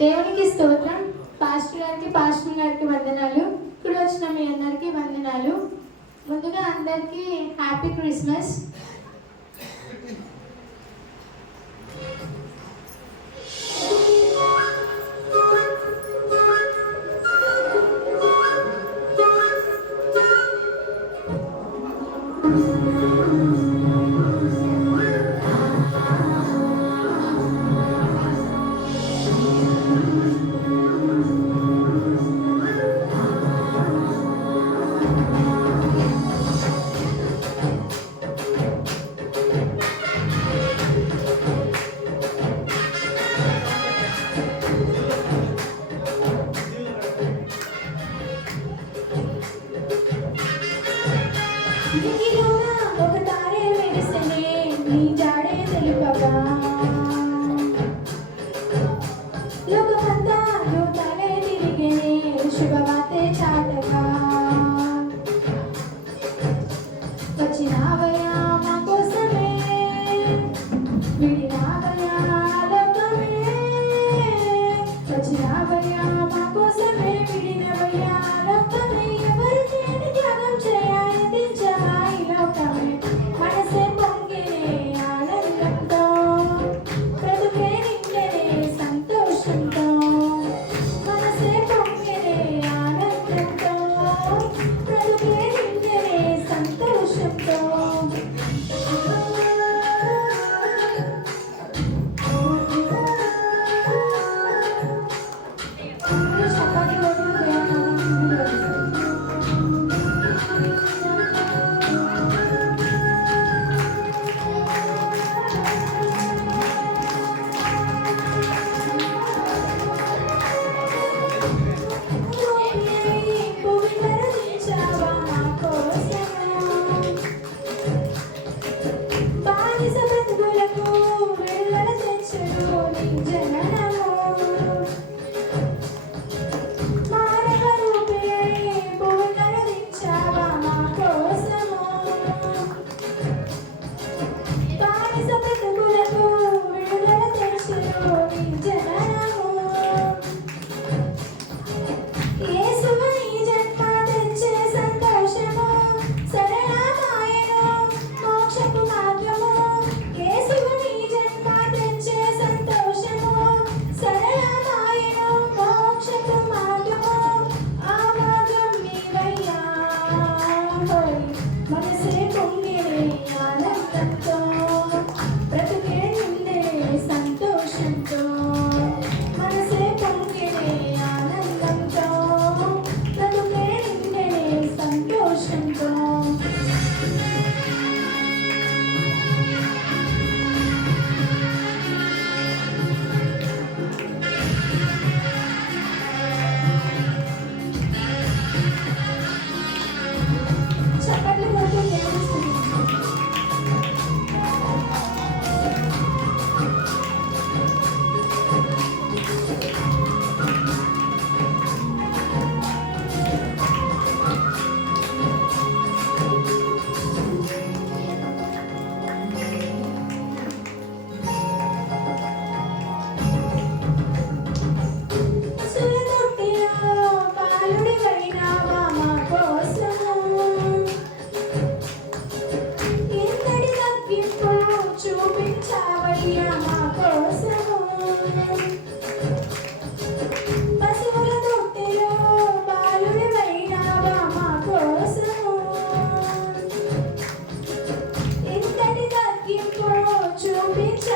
దేవునికి స్తోత్రం. పాస్టర్ గారికి వందనాలు. ఇక్కడ వచ్చిన మీ అందరికీ వందనాలు. ముందుగా అందరికీ హ్యాపీ క్రిస్మస్. ఒక తారే మెరిసెనే నీ జాడే తెలుపగా లోకమంతా తానే తిరిగేనే శుభవార్తే చాటగా వచ్చినావయ్యా మా కోసమే విడినావయ్యా లోకమే వచ్చినావయ్యా మా కోసమే విడినవయ్యా లోకమే ఎవరు చేయని త్యాగం చేయాలి దించాయి లోకమే మనసే పొంగినే ఆనందంతో బ్రతుకే నిండెనే సంతోషంతో మనసే పొంగినే ఆనందంతో బ్రతుకే నిండెనే సంతోషంతో మనసే పొంగినే ఆనందంతో బ్రతుకే నిండే సంతోషంతో మనసే పొంగినే ఆనందంతో బ్రతుకే నిండే సంతోషంతో చూపించావయ్యా మా కోసము పశువుల తొట్టెలో బాలుడివైనావా మా కోసము ఇంతటి తగ్గింపు చూపించ